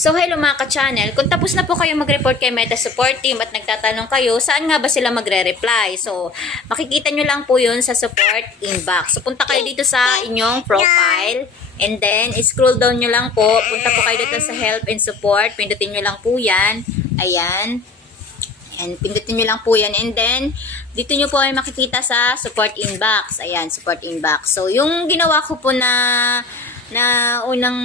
So hello mga ka-channel, kung tapos na po kayo mag-report kay Meta Support Team at nagtatanong kayo saan nga ba sila magre-reply. So makikita nyo lang po yun sa support inbox. So punta kayo dito sa inyong profile and then scroll down nyo lang po. Punta po kayo dito sa help and support. Pindutin nyo lang po yan. Ayan. And pindutin nyo lang po yan. And then dito nyo po ay makikita sa support inbox. Ayan, support inbox. So yung ginawa ko po na unang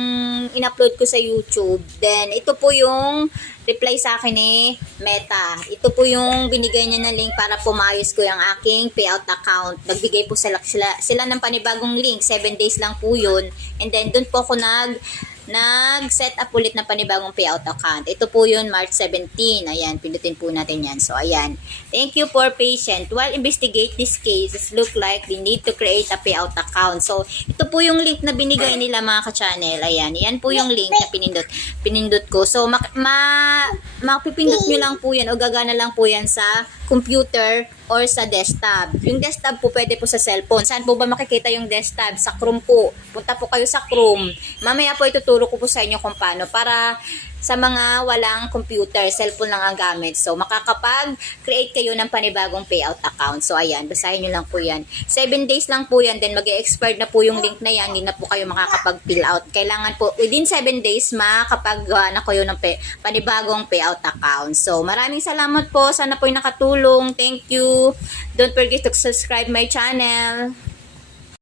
in-upload ko sa YouTube. Then, ito po yung reply sa akin ni Meta. Ito po yung binigay niya na link para pumayos ko yung aking payout account. Nagbigay po sila ng panibagong link. 7 days lang po yun. And then, dun po ako nag-set up ulit ng panibagong payout account. Ito po yun, March 17. Ayan, pindutin po natin yan. So, ayan. Thank you for patient. While investigate this case, it look like we need to create a payout account. So, ito po yung link na binigay nila mga ka-channel. Ayan. Yan po yung link na pinindot ko. So, makipindot nyo lang po yan o gagana lang po yan sa computer or sa desktop. Yung desktop po pwede po sa cellphone. Saan po ba makikita yung desktop? Sa Chrome po. Punta po kayo sa Chrome. Mamaya po ituturo ko po sa inyo kung paano para sa mga walang computer, cellphone lang ang gamit. So, makakapag-create kayo ng panibagong payout account. So, ayan, basahin nyo lang po yan. 7 days lang po yan, then mag-expire na po yung link na yan, hindi na po kayo makakapag-fill out. Kailangan po, within 7 days, makakapag-gawa na kayo ng panibagong payout account. So, maraming salamat po. Sana po yung nakatulong. Thank you. Don't forget to subscribe my channel.